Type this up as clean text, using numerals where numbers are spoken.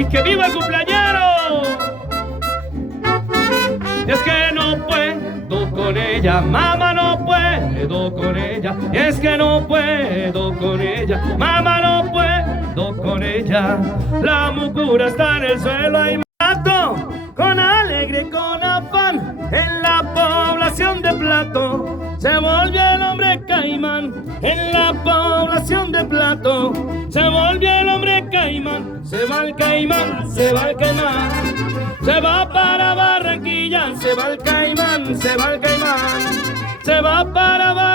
¡Y que viva el cumpleañero! Y es que no puedo con ella, mamá, no puedo con ella. Y es que no puedo con ella, mamá, no puedo con ella. La mucura está en el suelo y mato con alegre, con afán. En la población de Plato se volvió el hombre caimán. En la población de Plato se volvió el hombre caimán. Se va el caimán, se va el caimán. Se va para Barranquilla, se va el caimán, se va el caimán. Se va para Barranquilla.